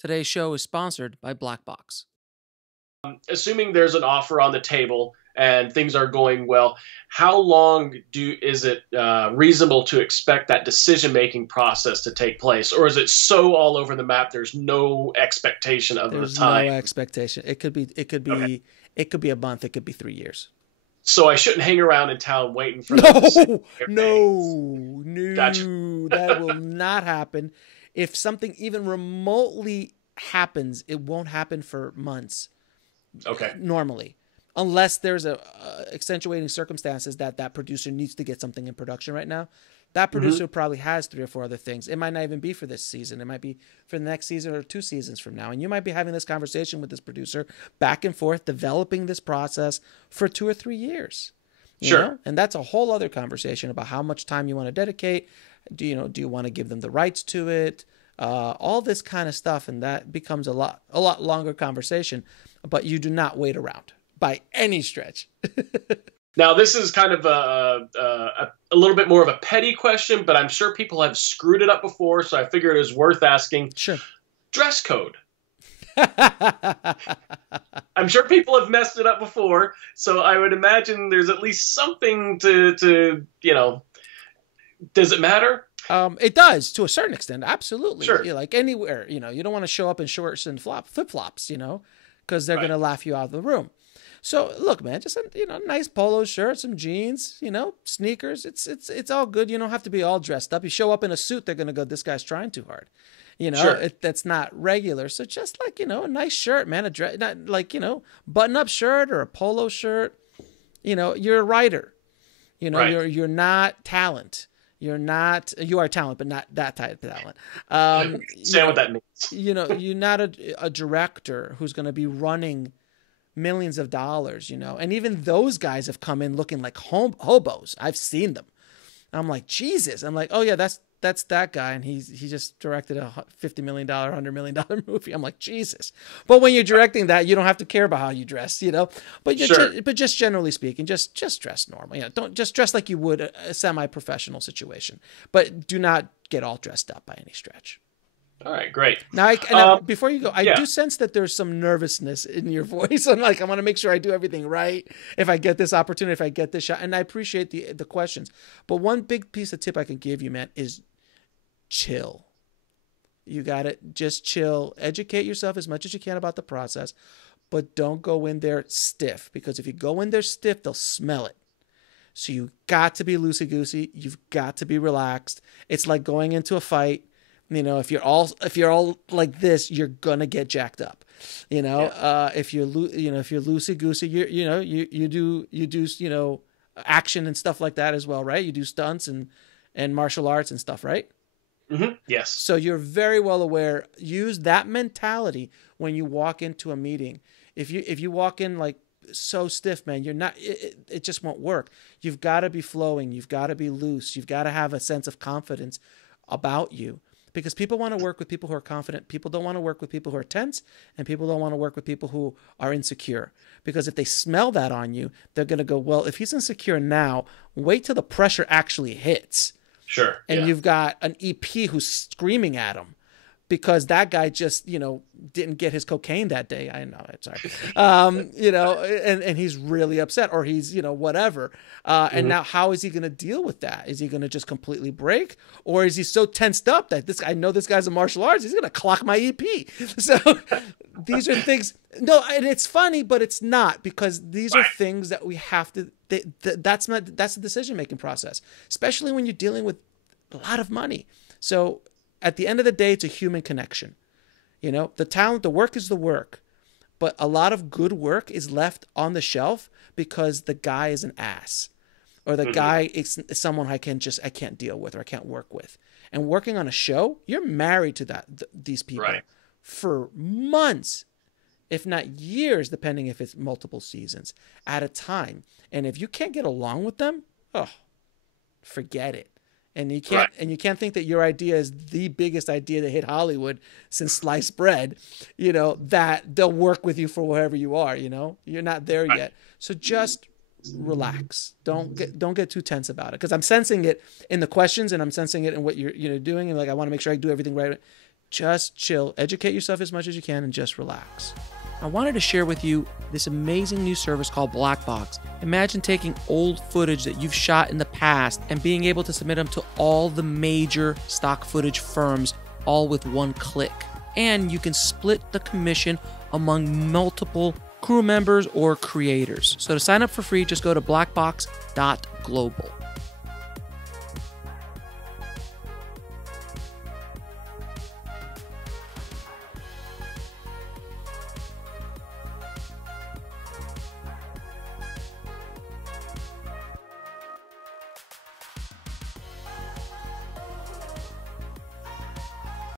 Today's show is sponsored by Black Box. Assuming there's an offer on the table and things are going well, how long is it reasonable to expect that decision-making process to take place, or is it so all over the map there's no expectation of the There's time? no expectation. Okay. It could be a month. It could be 3 years. So I shouldn't hang around in town waiting for the decision. No, no, Gotcha. no, that will not happen. If something even remotely happens, it won't happen for months Okay. normally, unless there's a accentuating circumstances that producer needs to get something in production right now. That Hmm. producer probably has 3 or 4 other things. It might not even be for this season. It might be for the next season or 2 seasons from now. And you might be having this conversation with this producer back and forth, developing this process for 2 or 3 years. Sure. And that's a whole other conversation about how much time you want to dedicate. Do you want to give them the rights to it? All this kind of stuff, and that becomes a lot longer conversation. But you do not wait around by any stretch. Now, this is kind of a little bit more of a petty question, but I'm sure people have screwed it up before, so I figured it was worth asking. Sure. Dress code. I'm sure people have messed it up before, so I would imagine there's at least something to. Does it matter? It does to a certain extent, absolutely. Sure. Like anywhere, you don't want to show up in shorts and flip flops, because they're Right. gonna laugh you out of the room. So look, man, just a nice polo shirt, some jeans, sneakers. It's all good. You don't have to be all dressed up. You show up in a suit, they're gonna go, "This guy's trying too hard." Sure. That's not regular. So just like a nice shirt, man, a dress, not like button up shirt or a polo shirt. You're a writer. Right. You're not talent. You are talent, but not that type of talent. Understand what that means. You're not a director who's going to be running millions of dollars, and even those guys have come in looking like hobos. I've seen them. I'm like, Jesus. I'm like, oh yeah, that's that guy, and he just directed a $50 million, $100 million movie. I'm like, Jesus. But when you're directing that, you don't have to care about how you dress, But Sure. but just generally speaking, just dress normal. Don't just dress like you would a semi-professional situation, but do not get all dressed up by any stretch. All right. Great. Now, before you go, I Yeah. do sense that there's some nervousness in your voice. I'm like, I want to make sure I do everything right. If I get this opportunity, if I get this shot, and I appreciate the questions. But one big piece of tip I can give you, man, is chill. You got it. Just chill. Educate yourself as much as you can about the process, but don't go in there stiff, because if you go in there stiff, they'll smell it. So you got to be loosey goosey. You've got to be relaxed. It's like going into a fight. If you're all like this, you're gonna get jacked up. Yeah. If you're loosey goosey, you do action and stuff like that as well, right? You do stunts and martial arts and stuff, right? Yes. So you're very well aware. Use that mentality when you walk into a meeting. If you walk in like so stiff, man, you're not. It just won't work. You've got to be flowing. You've got to be loose. You've got to have a sense of confidence about you. Because people want to work with people who are confident. People don't want to work with people who are tense, and people don't want to work with people who are insecure. Because if they smell that on you, they're going to go, well, if he's insecure now, wait till the pressure actually hits. Sure. And Yeah. you've got an EP who's screaming at him because that guy just, didn't get his cocaine that day. I know, it's sorry. And he's really upset, or he's, whatever. And now how is he going to deal with that? Is he going to just completely break, or is he so tensed up that I know this guy's a martial arts, he's going to clock my EP. So these are things, no, and it's funny, but it's not, because these are things that we have to, that's the decision-making process, especially when you're dealing with a lot of money. So at the end of the day, it's a human connection. The talent, the work is the work, but a lot of good work is left on the shelf because the guy is an ass, or the guy is someone I can't deal with, or I can't work with. And working on a show, you're married to these people for months, if not years, depending if it's multiple seasons at a time. And if you can't get along with them, oh, forget it. And you can't think that your idea is the biggest idea that hit Hollywood since sliced bread, that they'll work with you for wherever you are, you're not there yet. So just relax. Don't get too tense about it. Cause I'm sensing it in the questions, and I'm sensing it in what you're doing. And like, I want to make sure I do everything right. Just chill, educate yourself as much as you can, and just relax. I wanted to share with you this amazing new service called Black Box. Imagine taking old footage that you've shot in the past and being able to submit them to all the major stock footage firms, all with one click. And you can split the commission among multiple crew members or creators. So to sign up for free, just go to blackbox.global.